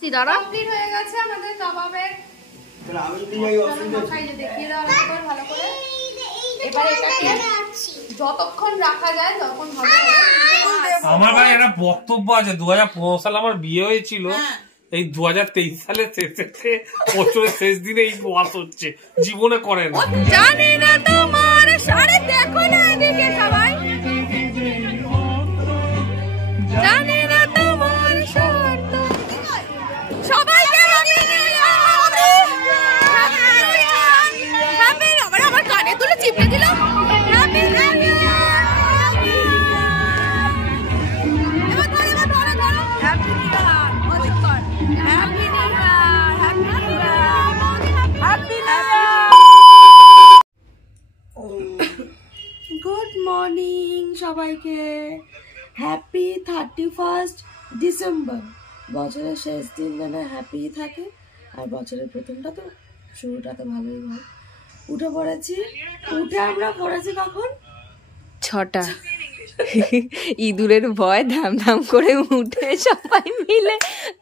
দাঁড়া কমপ্লিট হয়ে গেছে আমাদের কাবাবের। আমি দেখিয়ে দাও ভালো করে। এবার এটাকে যতক্ষণ রাখা যায় তখন হবে। আমার ভাই একটা বক্তব্য আছে। 2015 সালে আমার বিয়ে হয়েছিল, এই 2023 সালের বছরের শেষ দিনে এই ওয়াশ হচ্ছে, জীবনে করে না। জানি না তোমার সাড়ে দেখো না এদিকে সবাই, জানি না তোমার শর্ত সবাইকে আমার কানে তুলে চিপে দিল। গুড মর্নিং সবাইকে, হ্যাপি 31 ডিসেম্বর। বছরের শেষ দিন যেন হ্যাপি থাকে, আর বছরের প্রথমটা তো শুরুটা তো ভালোই হয়। উঠে পড়েছি, উঠে আমরা পড়েছি কখন 6টা। ইঁদুরের ভয় ধাম ধাম করে উঠে সবাই মিলে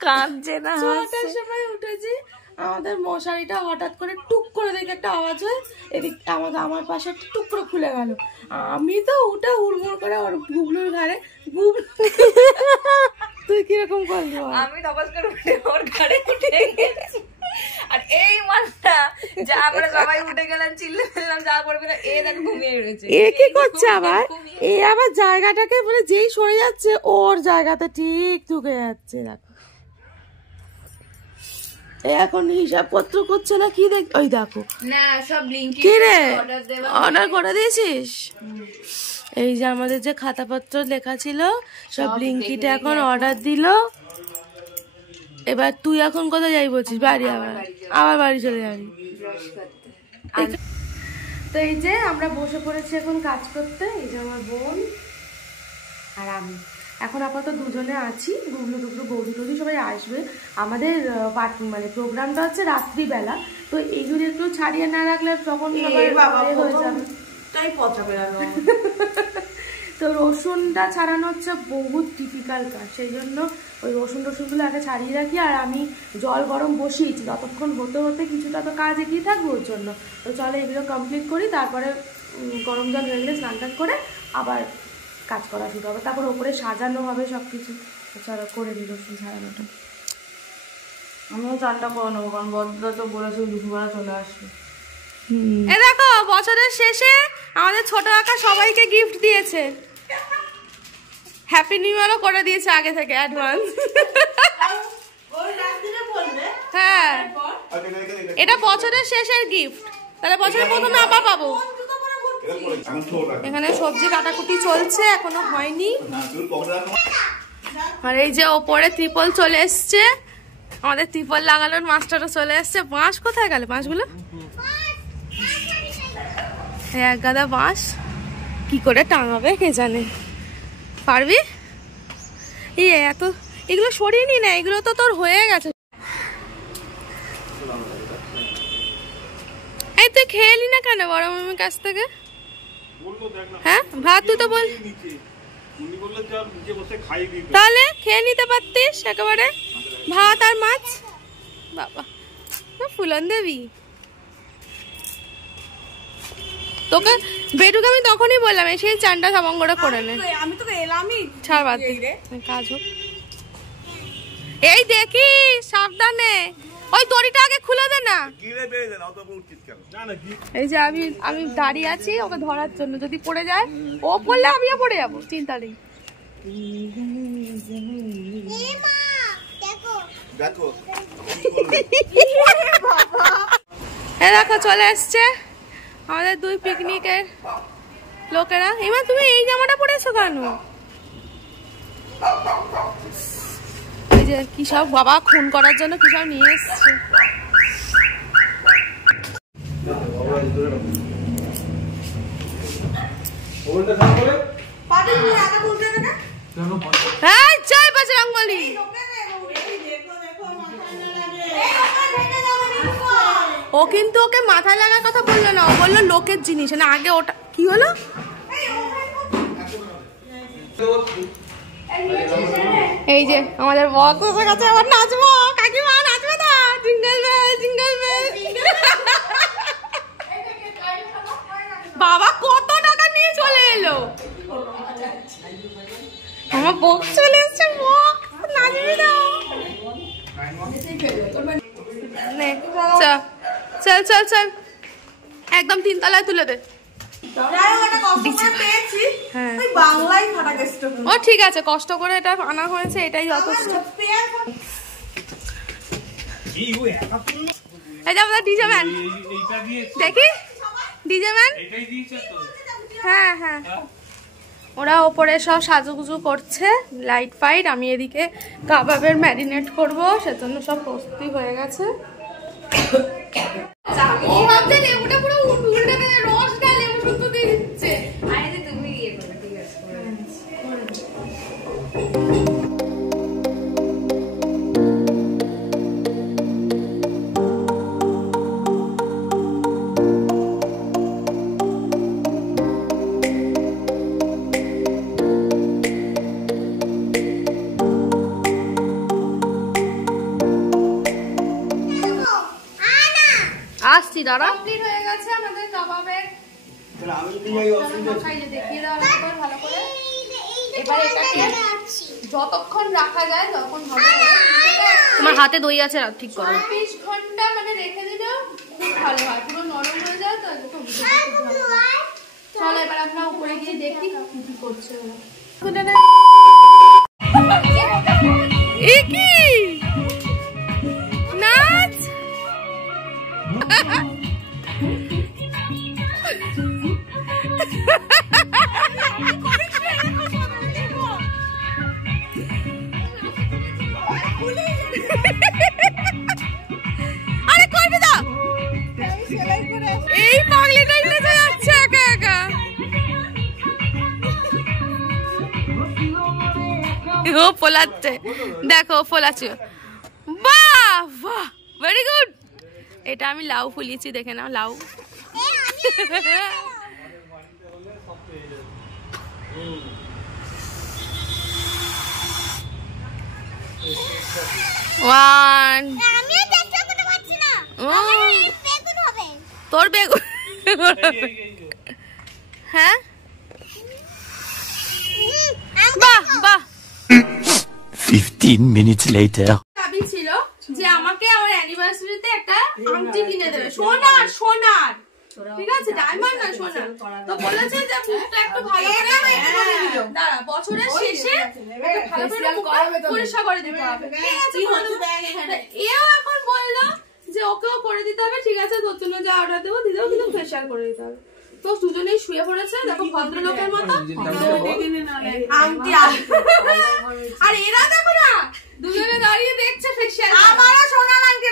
কাঁদছে না। 6টার সময় উঠেছি, আমাদের মশারিটা হঠাৎ করে টুক করে দেখে একটা আওয়াজ হয়, এদিক আমার পাশে একটা টুক করে খুলে গেল। আমি তো উঠে হুড়মুড় করে ওর গুবলুর ঘাড়ে, তুই কিরকম করলি? আমি তপাস করে উঠে ওর ঘাড়ে উঠে গেছি। আর এই মাসটা যা আমরা সবাই উঠে গেলাম, চিল্লে ফেললাম, যা করবে না, এ দেখো ঘুমিয়ে রয়েছে। এ কি করছে আবার? এ আবার জায়গাটাকে মানে যেই সরে যাচ্ছে ওর জায়গাতে ঠিক ঢুকে যাচ্ছে। দেখো এখন হিসাব পত্র করছে না কি দেখ, ওই দেখো না সব লিংক কি রে অর্ডার করে দিয়েছিস? এই যে আমাদের যে খাতাপত্র লেখা ছিল সব লিঙ্কিতে এখন অর্ডার দিল। এবার তুই এখন কোথায় যাই বলছিস? বাড়ি, আবার বাড়ি চলে যাবি। তো এই যে আমরা বসে পড়েছি এখন কাজ করতে। এই যে আমার বোন আর আমি এখন আপাতত দুজনে আছি। গুগলু টুগলু বৌদি টৌদি সবাই আসবে। আমাদের মানে প্রোগ্রামটা হচ্ছে রাত্রিবেলা, তো এইগুলো একটু ছাড়িয়ে না রাখলে তখন হয়ে যাবে। তো রসুনটা ছাড়ানো হচ্ছে বহুত ডিফিকাল্ট কাজ, সেই জন্য ওই রসুনগুলো আগে ছাড়িয়ে রাখি। আর আমি জল গরম বসিয়েছি, ততক্ষণ হতে হতে কিছুটা তো কাজ এগিয়ে থাকবে ওর জন্য। তো চলো এগুলো কমপ্লিট করি, তারপরে গরম জল হয়ে গেলে স্নান টান করে আবার কাজ করা শুরু হবে। তারপর ওপরে সাজানো হবে সব কিছু। চলো করে দিই রসুন ছাড়ানোটা। আমিও চানটা করে নেবো, কারণ বড়দা তো বলেছে দুপুরবেলা চলে আসবে। এ দেখো বছরের শেষে আমাদের ছোট কাকা সবাইকে গিফট দিয়েছে, হ্যাপি নিউ ইয়ারও করে দিয়েছে আগে থেকে অ্যাডভান্স। হ্যাঁ এটা বছরের শেষের গিফট, তাহলে বছরের প্রথমে আবার পাবো। এখানে সবজি কাটাকুটি চলছে, এখনো হয়নি। আর এই যে ওপরে ত্রিপল চলে এসছে, আমাদের ত্রিপল লাগানোর মাস্টারও চলে এসছে। বাঁশ কোথায় গেল? বাঁশগুলো এক গাদা বাঁশ কি করে টাঙাবে কে জানে। পারবি? এত এগুলো সরিয়ে নি না, এগুলো তো তোর হয়ে গেছে। এই তুই খেয়ে এলি না কেন বড় মামির কাছ থেকে? হ্যাঁ ভাত তুই তো বল, তাহলে খেয়ে নিতে পারতিস একেবারে ভাত আর মাছ। বাবা ফুলন দেবী, তোকে বেটুকে আমি তখনই বললাম এসে চানটা সাবঙ্গটা করে নে। আমি তো এলামই, ছাড় বাদ দে, কাজ হোক। এই দেখি সাবধানে, ওই দড়িটা আগে খুলে দে না। এই যে আমি দাঁড়িয়ে আছি ওকে ধরার জন্য, যদি পড়ে যায়, ও পড়লে আমিও পড়ে যাবো, চিন্তা নেই। দেখো চলে এসছে আমাদের দুই পিকনিকের লোকেরা। এবার তুমি এই জামাটা পরেছো কেন? এই যে কি সব বাবা খুন করার জন্য কি সব নিয়ে এসছে। হ্যাঁ জয় বজরংবলী। ও কিন্তু ওকে মাথায় লাগার কথা বললো না, ও বললো লোকের জিনিস না। আগে ওটা কি হলো? এই যে আমাদের বক কাছে আবার নাচবো। চল চল চল একদম 3 তলায় তুলে দে। ও ঠিক আছে, কষ্ট করে এটা আনা হয়েছে, এটাই যথেষ্ট। এই যে আমাদের ডিজে ম্যান, দেখি ডিজে ম্যান। হ্যাঁ হ্যাঁ, ওরা ওপরে সব সাজুগুজু করছে, লাইট ফাইট। আমি এদিকে কাবাবের ম্যারিনেট করব, সেজন্য সব প্রস্তুতি হয়ে গেছে। ও ভাবছে লেবুটা পুরো উল্টে গেলে রসটা লেবু শুদ্ধ দিয়ে দিচ্ছে। আরে তুমি ইয়ে করো, ঠিক আছে। আসছি দাঁড়া। কমপ্লিট হয়ে গেছে আমাদের কাবাবের। ভালো করে এবার এটাকে যতক্ষণ রাখা যায় তখন হবে। তোমার হাতে দই আছে, ঠিক করো। 20 ঘন্টা মানে রেখে দিলে খুব ভালো হয়, পুরো নরম হয়ে যায়। তো চলো এবার আমরা উপরে গিয়ে দেখি কি কি করছে ওরা। কি নাচ আরে করবি না, এই পাগলিটাই নেচে যাচ্ছে একা একা। ও ফোলাচ্ছে, দেখো ফোলাচ্ছে। বাহ বাহ, ভেরি গুড। এটা আমি লাউ ফুলিয়েছি, দেখে নাও লাউ। তোর বেগুন, হ্যাঁ বাহ বাহ। 15 minutes later. দাবি ছিল যে আমাকে আমার অ্যানিভার্সারিতে একটা আংটি কিনে দেবে, সোনার সোনার, ঠিক আছে, ডায়মন্ড না সোনার। তো বলেছে যে মুখটা একটু ভালো করে দাঁড়া, বছরের শেষে ভালো করে পরিষ্কার করে দিতে হবে। এও এখন বললো যে ওকেও করে দিতে হবে, ঠিক আছে, তোর জন্য যা অর্ডার দেবো দিতেও, কিন্তু ফেশিয়াল করে দিতে হবে। তো দুজনেই শুয়ে পড়েছে, দেখো ভদ্রলোকের মতো। আর এরা দেখো না, দুজনে দাঁড়িয়ে দেখছে ফেশিয়াল। আমারও সোনার আংটি,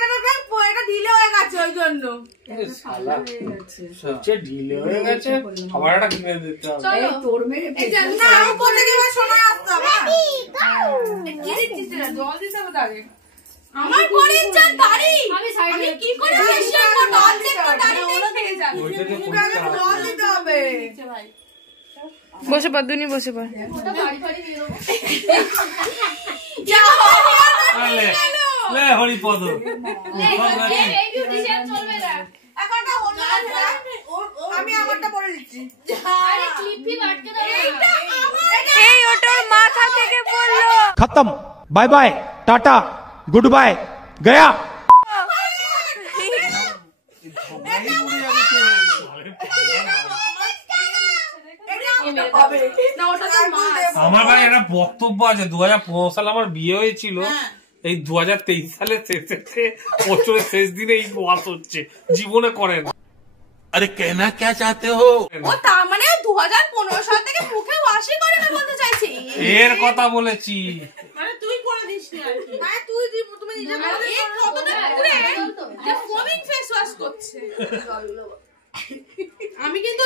এটা ঢিলে হয়ে গেছে, ওই জন্য ঢিলে হয়ে গেছে। আবার একটা কিনে দিতে হবে। চলো তোর মেয়ে সোনা আসতে হবে। জল দিতে হবে তাকে। আমার পরের যা দাড়ি, আমি কি করে ফেশিয়াল করব? অর্ধেক তো দাড়িতেই থেকে যাবে। জল দিতে হবে। বসে পড় দুনি, বসে পড়। ওটা বাড়ি বাড়ি নিয়ে দেবো। লে হরিপদ, এই বিউটিশিয়ান চলবে না এখনটা। হলো আমি আমারটা পরে দিচ্ছি। আরে ক্লিপি বাটকে দাও। এই ওটা মাথা থেকে পড়লো। खत्म, bye bye, tata, goodbye, गया। আমার ভাই একটা বক্তব্য আছে। 2015 সালে আমার বিয়ে হয়েছিল, এই 2023 সালে শেষে বছরের শেষ দিনে এই ওয়াশ হচ্ছে, জীবনে করে না। अरे कहना क्या चाहते हो? ও তার মানে 2015 সাল থেকে মুখে ওয়াশই করে না বলতে চাইছি। এর কথা বলেছি, মানে তুই করে দিস না আর কি। মানে তুই তুমি নিজে বলে এই কতটা পুরে যে ফোমিং ফেস ওয়াশ করছে। আমি কিন্তু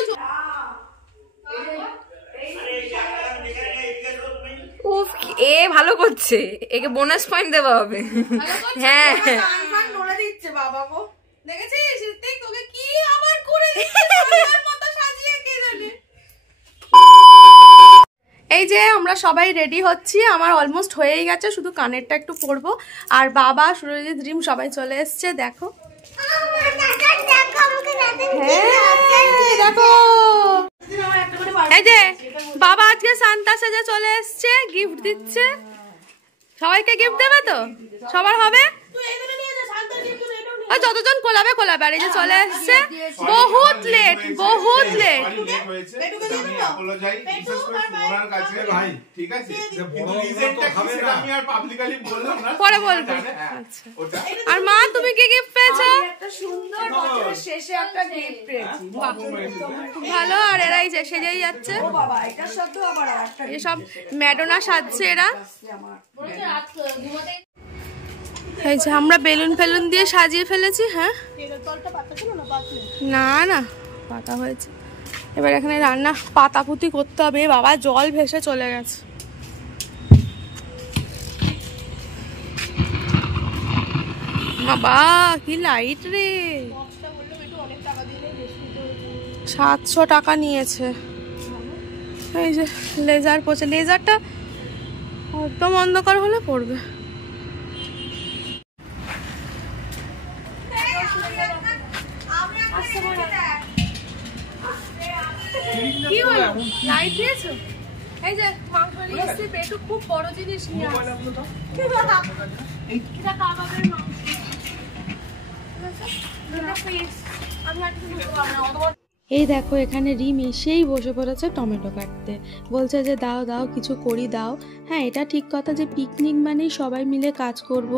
উফ, এ ভালো করছে, একে বোনাস পয়েন্ট দেওয়া হবে। হ্যাঁ গান বলে দিচ্ছে বাবা গো, দেখেছিস তোকে কি আবার করে দিচ্ছে, সাজার মতো সাজিয়ে কে জানে। এই যে আমরা সবাই রেডি হচ্ছি, আমার অলমোস্ট হয়েই গেছে, শুধু কানেরটা একটু পরবো। আর বাবা, সুরজিৎ, রিম সবাই চলে এসছে, দেখো। দেখো এই যে বাবা আজকে সান্তা সেজে চলে এসছে, গিফট দিচ্ছে। সবাইকে গিফট দেবে তো? সবার হবে? আর যতজন কোলাবে কোলাবে। আর এই যে চলে আসছে, বহুত লেট বহুত লেট। পরে বলবো। আর মা তুমি কি গিফট পেয়েছো? শেষে একটা গিফট পেয়েছি, ভালো। আর এরা এই যে সেজেই যাচ্ছে, এসব ম্যাডোনা সাজছে এরা। এই যে আমরা বেলুন ফেলুন দিয়ে সাজিয়ে ফেলেছি। হ্যাঁ না না পাতা হয়েছে। এবার এখানে রান্না পাতাপুতি করতে হবে। বাবা জল ভেসে চলে গেছে। বাবা কি লাইট রে, 700 টাকা নিয়েছে। এই যে লেজার পড়ছে, লেজারটা একদম অন্ধকার হলে পড়বে। কি হলো লাইট দিয়েছো? এই যে মাংস নিয়ে এসেছি, পেটু খুব বড় জিনিস নিয়ে আসছে। এটা কাবাবের মাংস। আমি আর কিছু বলতে পারবো না। এই দেখো এখানে রিম এসেই বসে পড়েছে টমেটো কাটতে, বলছে যে দাও দাও কিছু করি দাও। হ্যাঁ এটা ঠিক কথা যে পিকনিক মানেই সবাই মিলে কাজ করব,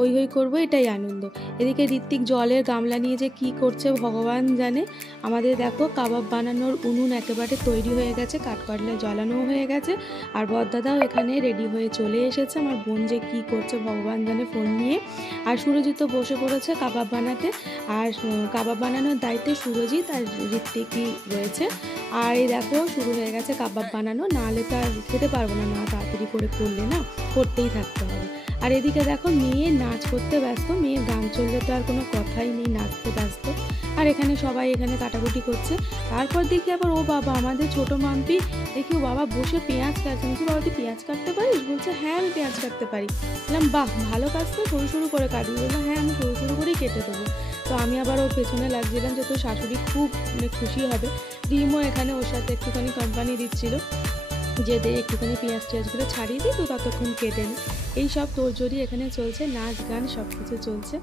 ওই হই করবো, এটাই আনন্দ। এদিকে ঋত্বিক জলের গামলা নিয়ে যে কি করছে ভগবান জানে। আমাদের দেখো কাবাব বানানোর উনুন একেবারে তৈরি হয়ে গেছে, কাঠকয়লা জ্বালানোও হয়ে গেছে। আর বড়দাদাও এখানে রেডি হয়ে চলে এসেছে। আমার বোন যে কী করছে ভগবান জানে ফোন নিয়ে। আর সুরজিৎ বসে পড়েছে কাবাব বানাতে। আর কাবাব বানানোর দায়িত্বে সুরজিৎ আর ঋত্বিকই রয়েছে। আর এই দেখো শুরু হয়ে গেছে কাবাব বানানো, নাহলে তো আর খেতে পারবো না, না তাড়াতাড়ি করে করলে না, করতেই থাকতে হবে। আর এদিকে দেখো মেয়ে নাচ করতে ব্যস্ত, মেয়ে গান চললে তো আর কোনো কথাই নেই, নাচতে ব্যস্ত। আর এখানে সবাই এখানে কাটাকুটি করছে। তারপর দেখি আবার ও বাবা আমাদের ছোট মাম্পি, দেখি ও বাবা বসে পেঁয়াজ কাটছে। বলছি বাবা তুই পেঁয়াজ কাটতে পারিস? বলছে হ্যাঁ আমি পেঁয়াজ কাটতে পারি। বললাম বাহ ভালো কাজ তো, সরু সরু করে কাটবি? বললাম হ্যাঁ আমি সরু সরু করেই কেটে দেবো। তো আমি আবার ওর পেছনে লাগছিলাম যে তোর শাশুড়ি খুব খুশি হবে। রিমও এখানে ওর সাথে একটুখানি কোম্পানি দিচ্ছিল যে দে একটুখানি পেঁয়াজ টেয়াজগুলো ছাড়িয়ে দিই, তো ততক্ষণ কেটে নি। এই সব তোড়জোড়ি এখানে চলছে, নাচ গান সব কিছু চলছে।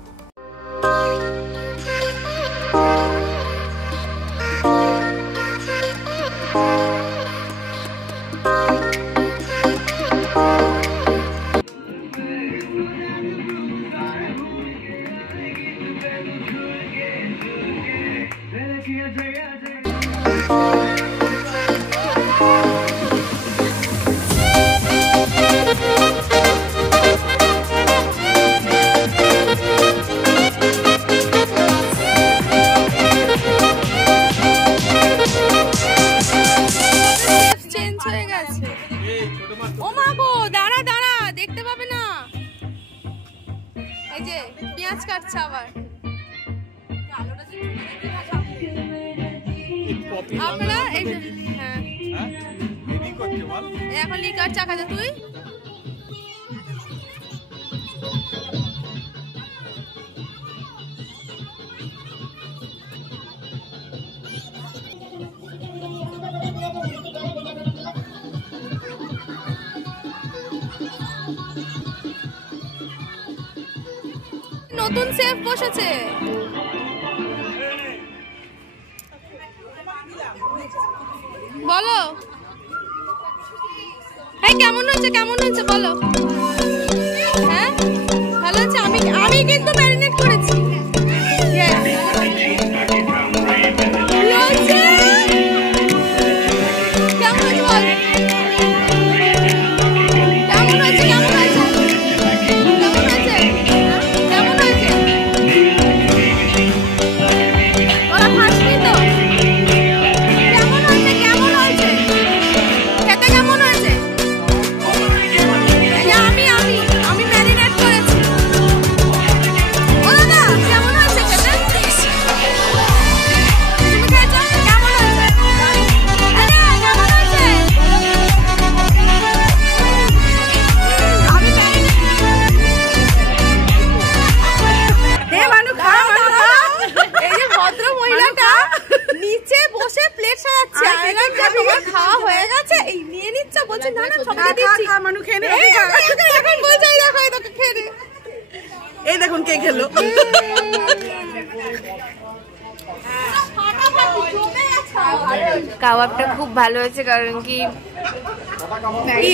এখন লিকার চা খাজা তুই নতুন শেফ বসেছে। বলো কেমন হয়েছে, কেমন হয়েছে বলো। হ্যাঁ ভালো আছে। আমি কিন্তু ম্যারিনেট করেছি। এই দেখুন কে খেলো। কাবাবটা খুব ভালো হয়েছে কারণ কি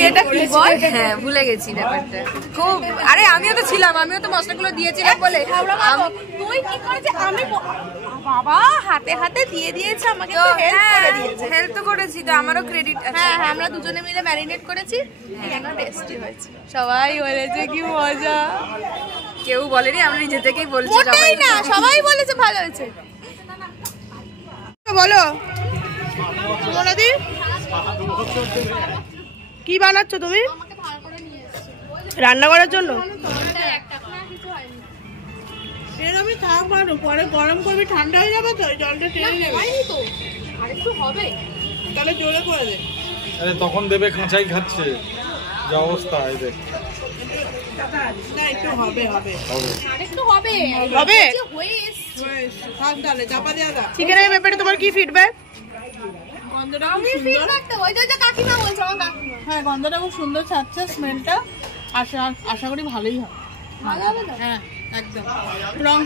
এটা কি বল, হ্যাঁ ভুলে গেছি ব্যাপারটা খুব। আরে আমিও তো ছিলাম, আমিও তো মশলাগুলো দিয়েছিলাম বলে। তুই কি করেছিস? আমি বাবা হাতে হাতে দিয়ে দিয়েছে আমাকে, তো হেল্প করে দিয়েছে। হেল্প তো করেছি তো, আমারও ক্রেডিট আছে। হ্যাঁ হ্যাঁ, আমরা দুজনে মিলে ম্যারিনেট করেছি, কেন টেস্টি হয়েছে। সবাই বলেছে কি মজা। কেউ বলেনি, আমরা নিজে থেকেই বলছি মোটেই সবাই। না, সবাই বলেছে ভালো হয়েছে। বলো সুমনাদি, কি বানাচ্ছো তুমি? রান্না করার জন্য? এরকমই থাক, মানো পরে গরম করবি, ঠান্ডা হয়ে যাবে তো জলটা টেনে নেবে। আরেকটু হবে, তাহলে জোরে করে দে। আরে তখন দেবে কাঁচাই খাচ্ছে, যে অবস্থা এই দেখ। না একটু হবে হবে আরেকটু হবে হবে। হয়ে এসছে। থাক তাহলে চাপা দেওয়া দাও। চিকেনের ব্যাপারে তোমার কি ফিডব্যাক? গন্ধটা খুব সুন্দর। ওই যে কাকিমা বলছে, আমার কাকিমা হ্যাঁ গন্ধটা খুব সুন্দর ছাড়ছে, স্মেলটা আশা করি ভালোই হবে। ভালো হবে তো। হ্যাঁ একদম।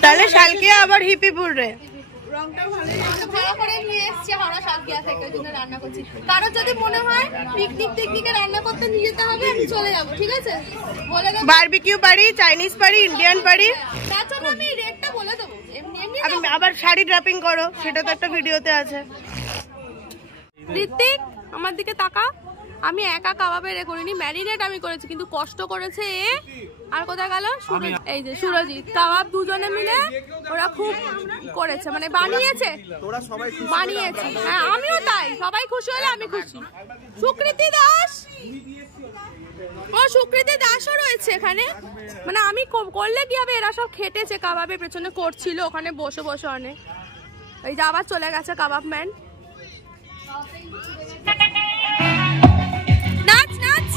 তাহলে শালকে আবার হিপিপুর রে রংটাও ভালোই। ভাড়া করে নিয়ে এসেছি হাওড়া শালকিয়া থেকে, ওই জন্য রান্না করছি। কারোর যদি মনে হয় পিকনিকে রান্না করতে নিয়ে যেতে হবে, আমি চলে যাবো, ঠিক আছে? বলে দেবো। বারবিকিউ পারি, চাইনিজ পারি, ইন্ডিয়ান পারি। তার জন্য আমি রেটটা বলে দেবো। এমনি এমনি আবার শাড়ি ড্রাপিং করো, সেটা তো একটা ভিডিওতে আছে। ঋত্বিক আমার দিকে তাকা। আমি একা কাবাবের করিনি, ম্যারিনেট আমি করেছি, কিন্তু কষ্ট করেছে এ। আর কোথায় গেল? এই যে সুরজিৎ, কাবাব দুজনে মিলে ওরা খুব করেছে, মানে বানিয়েছে। হ্যাঁ আমিও তাই, সবাই খুশি হলে আমি খুশি। সুকৃতি দাস, ও সুকৃতি দাসও রয়েছে এখানে। মানে আমি করলে কি হবে, এরা সব খেটেছে, কাবাবের পেছনে করছিল ওখানে বসে বসে অনেক। এই যে আবার চলে গেছে কাবাব ম্যান। নাচ নাচ।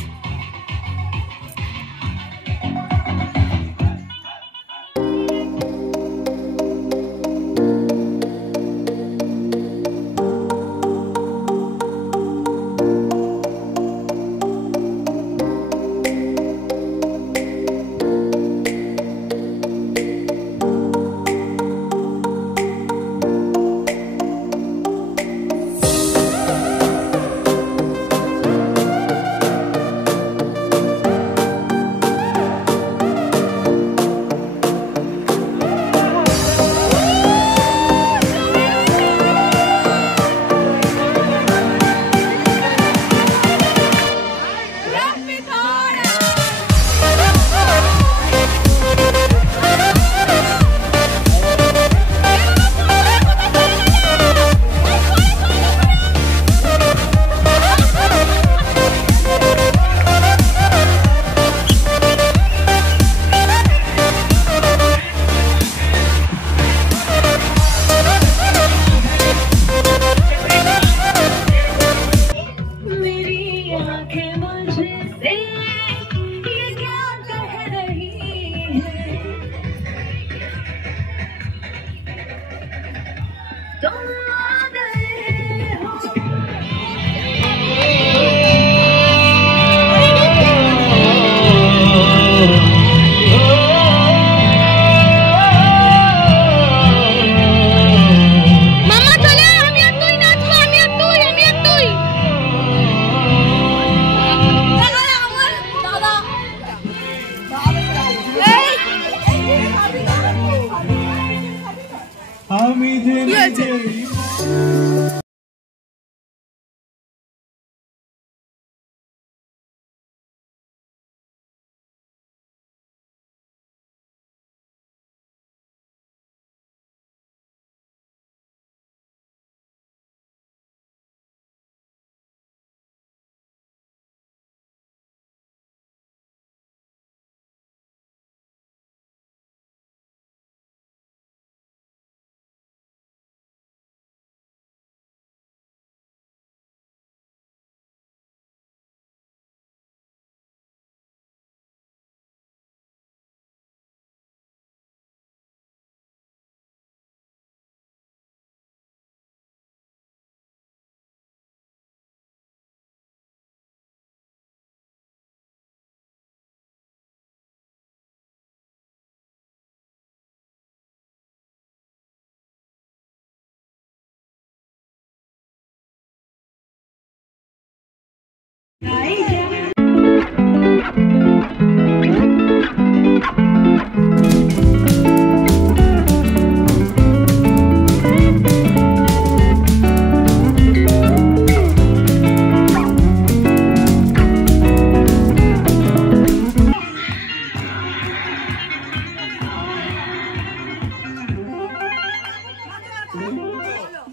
কি হয়েছে?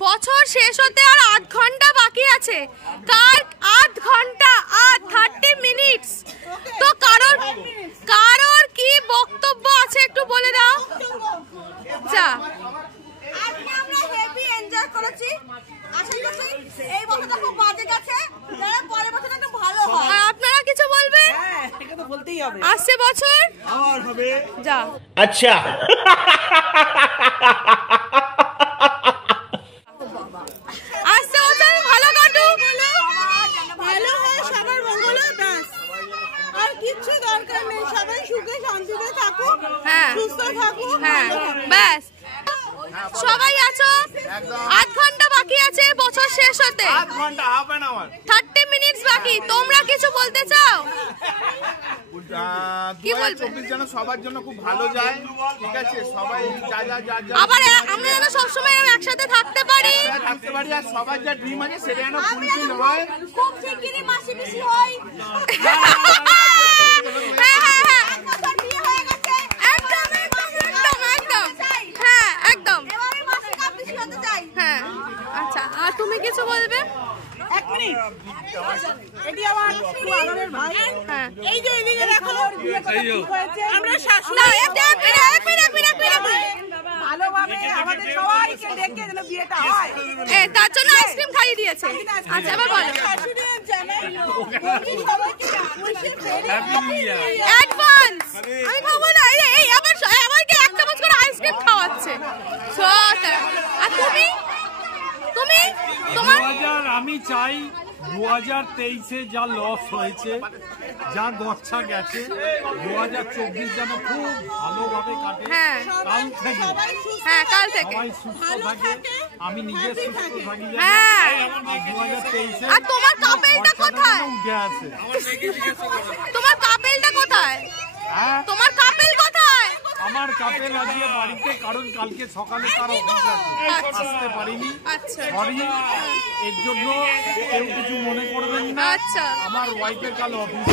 বছর শেষ হতে আর 8 ঘন্টা বাকি আছে। কার 8 ঘন্টা? 30 মিনিটস। তো কারোর কি বক্তব্য আছে একটু বলে দাও। যা আজকে আমরা হেভি এনজয় করেছি। আশা করছি এই বছরটা খুব বাজে গেছে, যারা পরের বছর একটু ভালো হয়। আর আপনারা কিছু বলবেন? হ্যাঁ, এটা তো বলতেই হবে। আসছে বছর আর হবে। যা अच्छा আসছে বছর ভালো কাটুক, ভালো হয়, সবার মঙ্গল হয়, ব্যাস। আর কিচ্ছু দরকার নেই, সবাই সুখে শান্তিতে থাকুক, হ্যাঁ সুস্থ থাকুক। হ্যাঁ ব্যাস। সবাই আছো, 8 ঘন্টা বাকি আছে বছর শেষ হতে। 8 ঘন্টা হাফ অ্যান আওয়ার 30 মিনিটস বাকি। তোমরা কিছু বলতে চাও? কি বলবে? 2024 যেন সবার জন্য খুব ভালো যায়, ঠিক আছে? সবাই যা আবার আমরা যেন সবসময় একসাথে থাকতে পারি, আর সবার যা ড্রিম আছে সেটা যেন ফুলফিল হয়। খুব শিগগিরই মাসি পিসি হয়। হ্যাঁ হ্যাঁ হ্যাঁ বছর বিয়ে হয়ে গেছে, একদম একদম একদম হ্যাঁ একদম এবারে মাসি কাপ পিসি হতে চাই। হ্যাঁ। আচ্ছা, আর তুমি কিছু বলবে? এক মিনিট, এটি আমার খুব আদরের ভাই। হ্যাঁ এই যে এদিকে দেখো, আমরা শাশুড়ি না, এক মিনিট। ভালোভাবে আমাদের সবাইকে ডেকে যেন বিয়েটা হয়। তার জন্য আইসক্রিম খাইয়ে দিয়েছে। আচ্ছা, এবার বলো। শাশুড়ির জামাই সবাইকে অ্যাডভান্স আমি খাবো না। এই আবার আমাকে 1 চামচ করে আইসক্রিম খাওয়াচ্ছে। আর তুমি তোমার 2000 আমি চাই 2023-এ যা লস হয়েছে, যা গচ্ছা গেছে, 2024 যেন খুব ভালোভাবে কাটে। হ্যাঁ কাল থেকে হ্যাঁ কাল থেকে সবাই সুস্থ থাকে, আমি নিজে সুস্থ থাকি। হ্যাঁ। 2023-এ আর তোমার কাপেলটা কোথায়? উঠে আছে। তোমার কাপেলটা কোথায়? হ্যাঁ, তোমার কাপেল কোথায়? আমার কাপেল আজকে বাড়িতে, কারণ কালকে সকালে তার অফিস আছে, আসতে পারিনি। আচ্ছা সরি, এর জন্য কেউ কিছু মনে করবেন না। আচ্ছা আমার ওয়াইফের কাল অফিস।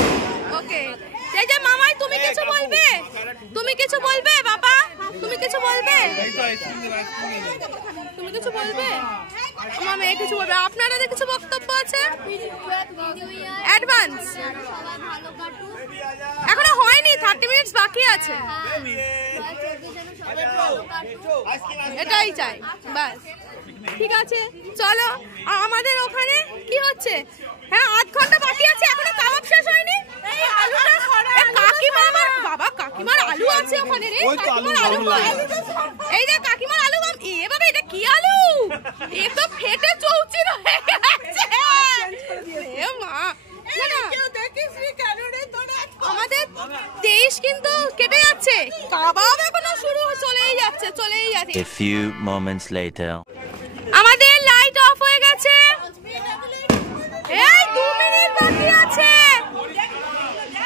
ওকে। এই যে মামাই, তুমি কিছু বলবে? তুমি কিছু বলবে বাবা? তুমি কিছু বলবে? তুমি কিছু বলবে? আমার মেয়ে কিছু বলবে? আপনাদের কিছু বক্তব্য আছে? অ্যাডভান্স এখনো হয়নি, 30 মিনিটস বাকি আছে। এটাই চাই, বাস। ঠিক আছে, চলো। আমাদের ওখানে কি হচ্ছে? হ্যাঁ, 8 ঘন্টা বাকি আছে, এখনো কাবাব শেষ হয়নি। কাকিমা, আমার বাবা, কাকিমার আলু আছে ওখানে রে। কাকিমার আলু কই? এই যে কাকিমার আলু। এ বাবা, এটা কি আলু? এ তো ফেটে চৌচির হয়ে গেছে। এ মা, আমাদের 23 কিন্তু কেটে যাচ্ছে, কাবাব এখনো শুরু চলেই যাচ্ছে। A few moments later. আমাদের লাইট অফ হয়ে গেছে। এই 2 মিনিট বাকি আছে,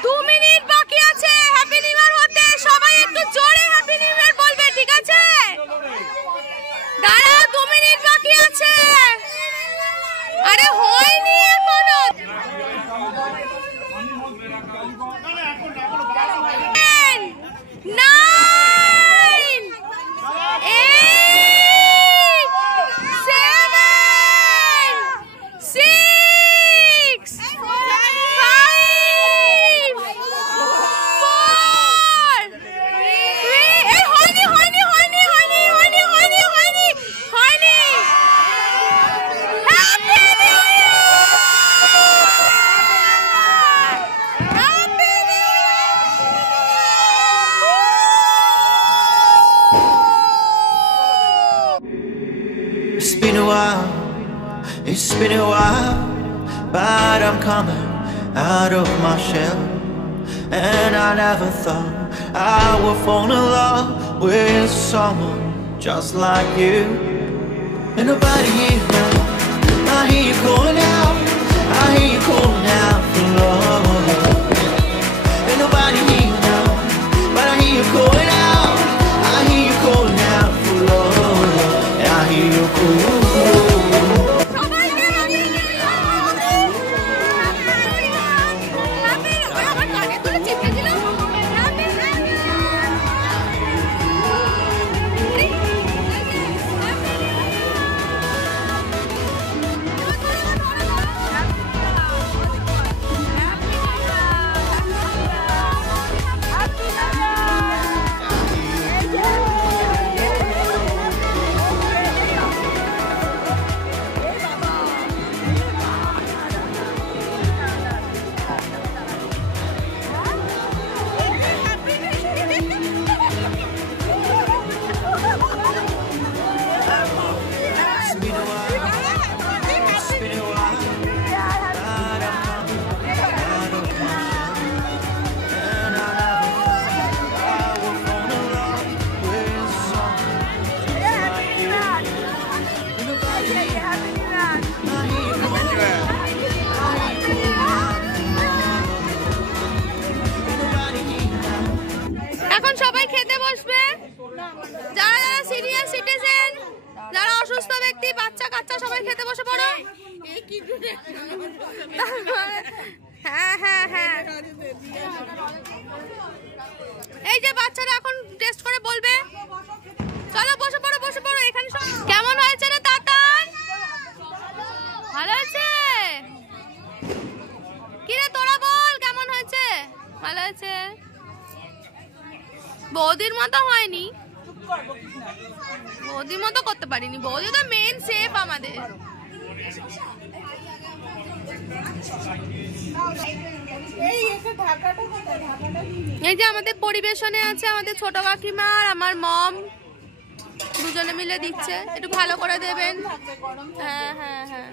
2 মিনিট বাকি আছে হ্যাপি নিউ ইয়ার হতে। সবাই একটু জোরে হ্যাপি নিউ ইয়ার বলবে, ঠিক আছে? দাঁড়াও, 2 মিনিট বাকি আছে। আরে হয়নি এখনো। 10, 9, 8, 7, 6, 5, 4, 3। এই হয়নি। Happy new It's been a while, but I'm coming out of my shell. And I never thought I would fall in love with someone just like you. And nobody here now, I hear you calling out, I hear you calling out for love. Ain't nobody here now, but I hear you calling out. I hear you calling out for love. And I hear you calling. এখন সবাই খেতে বসবে। যারা যারা senior citizen, যারা অসুস্থ ব্যক্তি, বাচ্চা কাচ্চা সবাই খেতে বসে পড়ো। হ্যাঁ হ্যাঁ হ্যাঁ, এই যে বাচ্চারা এখন টেস্ট করে বলবে। চলো বসে পড়ো বসে পড়ো। এখানে কেমন হয়েছে রে তাতান? ভালো হয়েছে? কিরে তোরা বল কেমন হয়েছে? ভালো হয়েছে? বৌদির মতো হয়নি, বৌদির মতো করতে পারিনি। বৌদি তো মেন শেফ আমাদের। এই যে আমাদের পরিবেশনে আছে আমাদের ছোট কাকিমা আর আমার মম, দুজনে মিলে দিচ্ছে। একটু ভালো করে দেবেন। হ্যাঁ হ্যাঁ হ্যাঁ।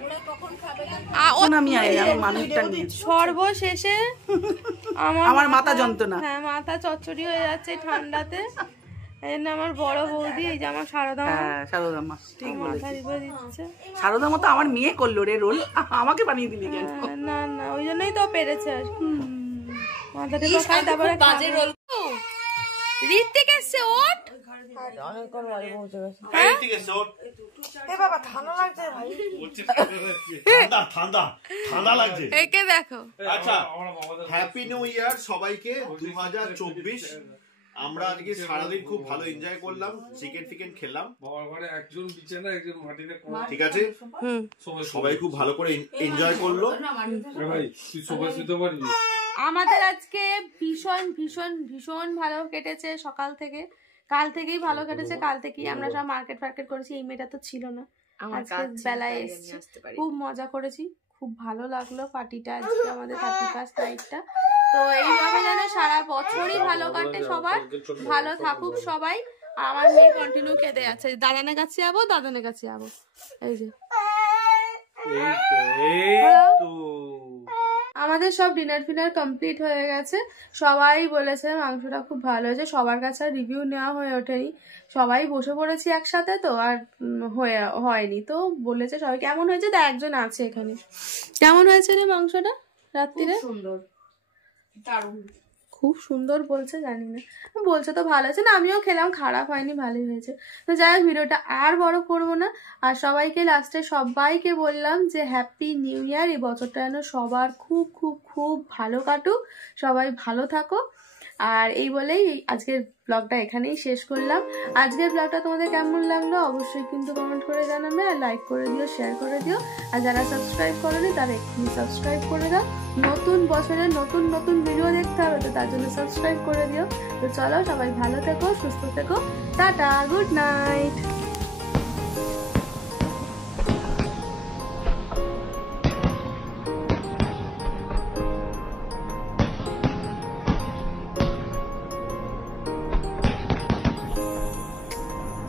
সর্বশেষে আমার মাথা যন্ত্রণা, হ্যাঁ মাথা চচ্চড়ি হয়ে যাচ্ছে ঠান্ডাতে। আমার বড় বৌদি, এই যে আমার সারদা মা ঠিক বলেছে। সারদা মা তো আমার মেয়ে করলো রে রোল, আমাকে বানিয়ে দিলি কেন? না না ওই জন্যই তো পেরেছে আর কি। মাথাটা তো খাই, তারপরে বাজে রোল। ঋত্বিক এসছে, ওঠ। অনেকক্ষণ বাড়ি পৌঁছে গেছে। ঋত্বিক এসছে, ওঠ। এ বাবা ঠান্ডা লাগছে ভাই, ঠান্ডা লাগছে। একে দেখো। আচ্ছা, হ্যাপি নিউ ইয়ার সবাইকে 2024। আমরা আজকে সারাদিন খুব ভালো এনজয় করলাম, চিকেন টিকেন খেলাম। একজন বিছানা একজন মাটিতে, ঠিক আছে, সবাই খুব ভালো করে এনজয় করলো। ভাই তুই সবাই শুতে পারবি? আমাদের আজকে ভীষণ ভীষণ ভীষণ ভালো কেটেছে। সকাল থেকে, কাল থেকেই ভালো কেটেছে। কাল থেকেই আমরা সব মার্কেট ফার্কেট করেছি। এই মেয়েটা তো ছিল না, আজকে বেলায় এসেছি। খুব মজা করেছি, খুব ভালো লাগলো পার্টিটা আজকে, আমাদের 31st নাইটটা। তো এইভাবে যেন সারা বছরই ভালো কাটে সবার, ভালো থাকুক সবাই। আমার মেয়ে কন্টিনিউ কেঁদে যাচ্ছে। দাদানের কাছে যাবো, দাদানের কাছে যাবো। এই যে আমাদের সব ডিনার ফিনার কমপ্লিট হয়ে গেছে। সবাই বলেছে মাংসটা খুব ভালো হয়েছে। সবার কাছে আর রিভিউ নেওয়া হয়ে ওঠেনি, সবাই বসে পড়েছি একসাথে তো আর হয়নি। তো বলেছে সবাই কেমন হয়েছে। তা একজন আছে এখানে। কেমন হয়েছে রে মাংসটা রাত্রিরে? সুন্দর, দারুণ, খুব সুন্দর বলছে, জানি না, বলছে তো ভালো হয়েছে। না আমিও খেলাম, খারাপ হয়নি, ভালোই হয়েছে। তো যাই হোক, ভিডিওটা আর বড় করব না। আর সবাইকে লাস্টে সবাইকে বললাম যে হ্যাপি নিউ ইয়ার। এই বছরটা যেন সবার খুব খুব খুব ভালো কাটুক, সবাই ভালো থাকো। আর এই বলেই আজকের ব্লগটা এখানেই শেষ করলাম। আজকের ব্লগটা তোমাদের কেমন লাগলো অবশ্যই কিন্তু কমেন্ট করে জানাবে, আর লাইক করে দিও, শেয়ার করে দিও। আর যারা সাবস্ক্রাইব করোনি তারা এক্ষুনি সাবস্ক্রাইব করে দাও। নতুন বছরে নতুন নতুন ভিডিও দেখতে হবে, তো তার জন্য সাবস্ক্রাইব করে দিও। তো চলো সবাই ভালো থেকো, সুস্থ থেকো, টাটা, গুড নাইট।